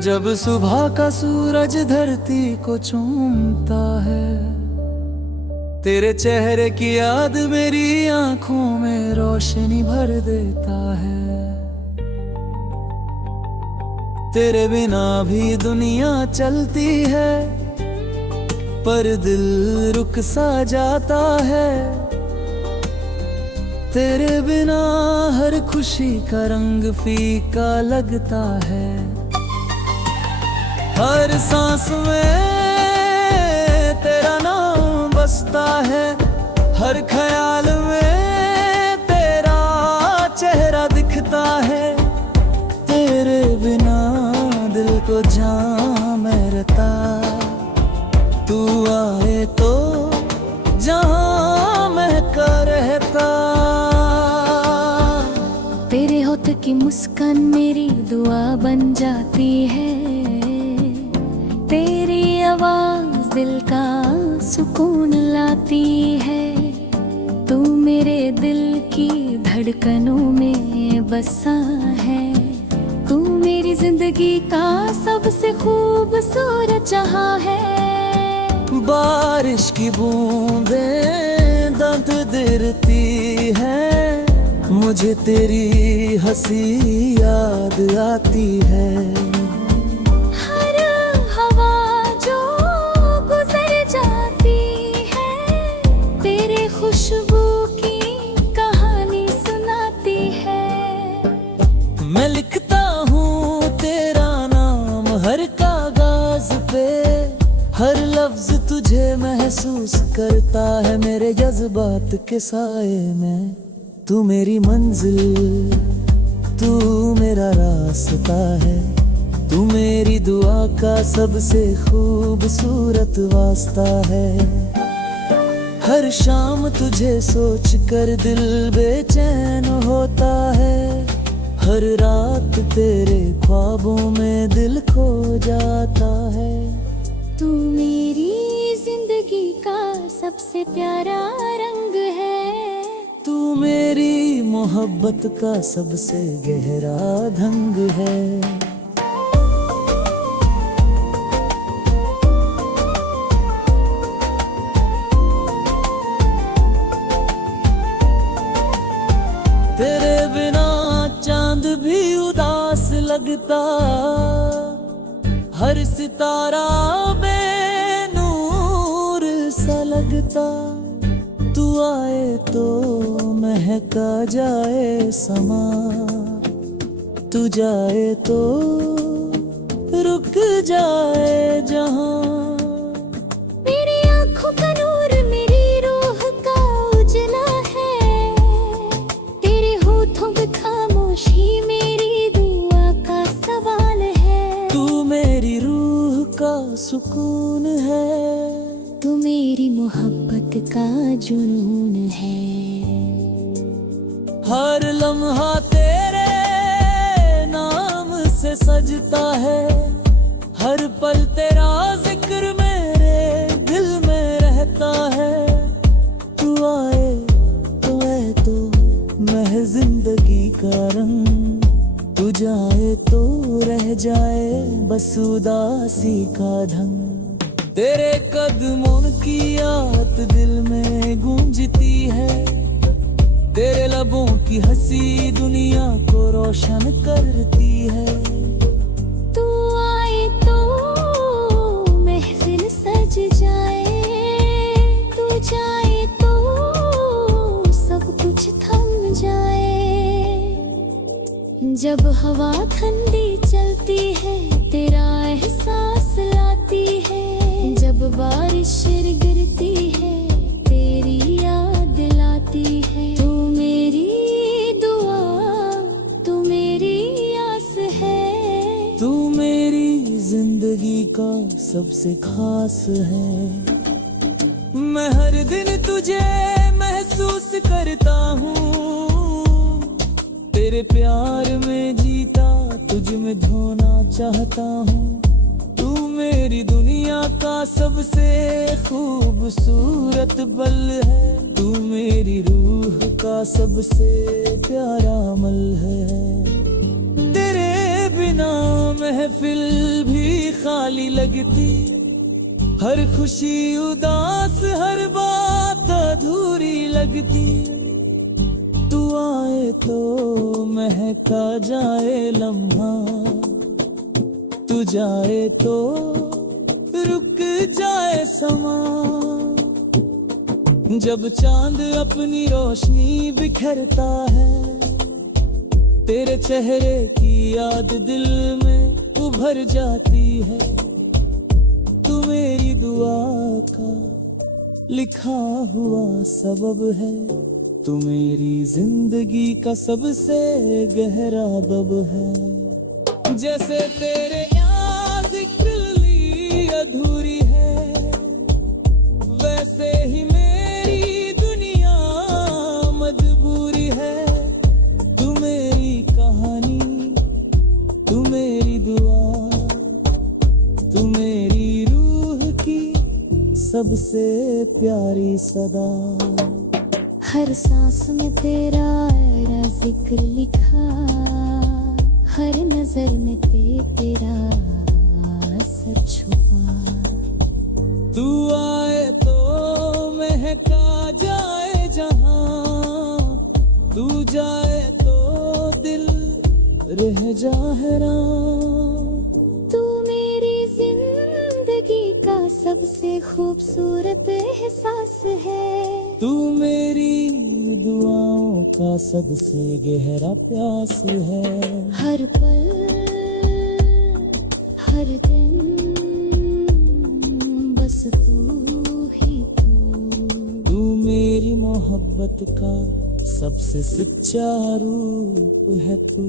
जब सुबह का सूरज धरती को चूमता है, तेरे चेहरे की याद मेरी आंखों में रोशनी भर देता है। तेरे बिना भी दुनिया चलती है, पर दिल रुक सा जाता है। तेरे बिना हर खुशी का रंग फीका लगता है। हर सांस में तेरा नाम बसता है, हर ख्याल में तेरा चेहरा दिखता है। तेरे बिना दिल को जहाँ मैं रहता, तू आए तो जहाँ महका रहता। तेरे होठ की मुस्कान मेरी दुआ बन जाती है। तेरी आवाज दिल का सुकून लाती है। तू मेरे दिल की धड़कनों में बसा है। तू मेरी जिंदगी का सबसे खूबसूरत जहां है। बारिश की बूंदें दर्द देती है, मुझे तेरी हंसी याद आती है। हर हवा जो गुजर जाती है, तेरे खुशबू की कहानी सुनाती है। मैं लिखता हूँ तेरा नाम हर कागज पे, हर लफ्ज तुझे महसूस करता है मेरे जज्बात के साए में। तू मेरी मंजिल, तू मेरा रास्ता है। तू मेरी दुआ का सबसे खूबसूरत वास्ता है। हर शाम तुझे सोच कर दिल बेचैन होता है। हर रात तेरे ख्वाबों में दिल खो जाता है। तू मेरी जिंदगी का सबसे प्यारा रंग है। तू मेरी मोहब्बत का सबसे गहरा ढंग है। तेरे बिना चांद भी उदास लगता, हर सितारा बेनूर सा लगता। तू आए तो महका जाए समा, तू जाए तो रुक जाए जहां। मेरी आंखों का नूर मेरी रूह का उजला है। तेरे होठों पे खामोशी मेरी दुआ का सवाल है। तू मेरी रूह का सुकून है। तू मेरी मोहब्बत का जुनून है। हर लम्हा तेरे नाम से सजता है। हर पल तेरा जिक्र मेरे दिल में रहता है। तू आए तो मैं जिंदगी का रंग, तू जाए तो रह जाए बस उदासी का ढंग। तेरे कदमों की याद दिल में गूंजती है। तेरे लबों की हंसी दुनिया को रोशन करती है। तू आए तो महफिल सज जाए। तू जाए तो सब कुछ थम जाए। जब हवा ठंडी चलती है तेरा एहसास लाती है। जब बारिश गिरती है तेरी याद दिलाती है। तू मेरी दुआ, तू मेरी आस है। तू मेरी जिंदगी का सबसे खास है। मैं हर दिन तुझे महसूस करता हूँ। तेरे प्यार में जीता, तुझ में धोना चाहता हूँ। तू मेरी दुनिया का सबसे खूबसूरत पल है। तू मेरी रूह का सबसे प्यारा अमल है। तेरे बिना मैं महफिल भी खाली लगती, हर खुशी उदास, हर बात अधूरी लगती। तू आए तो महका जाए लम्हा, तू जाए तो रुक जाए समा। जब चांद अपनी रोशनी बिखरता है, तेरे चेहरे की याद दिल में उभर जाती है। तू मेरी दुआ का लिखा हुआ सबब है, तू मेरी जिंदगी का सबसे गहरा दब है। जैसे तेरे याद ली अधूरी है, वैसे ही मेरी दुनिया मजबूरी है। तू मेरी कहानी, तू मेरी दुआ, तू मेरी रूह की सबसे प्यारी सदा। हर सांस में तेरा जिक्र लिखा, हर नजर में तेरा असर छुपा। तू आए तो महका जाए जहां, तू जाए तो दिल रह जा हैरान। तू मेरी जिंदगी का सबसे खूबसूरत एहसास है, तू मेरी दुआओं का सबसे गहरा प्यास है। हर पल हर दिन बस तू ही तू मेरी मोहब्बत का सबसे सच्चा रूप है तू।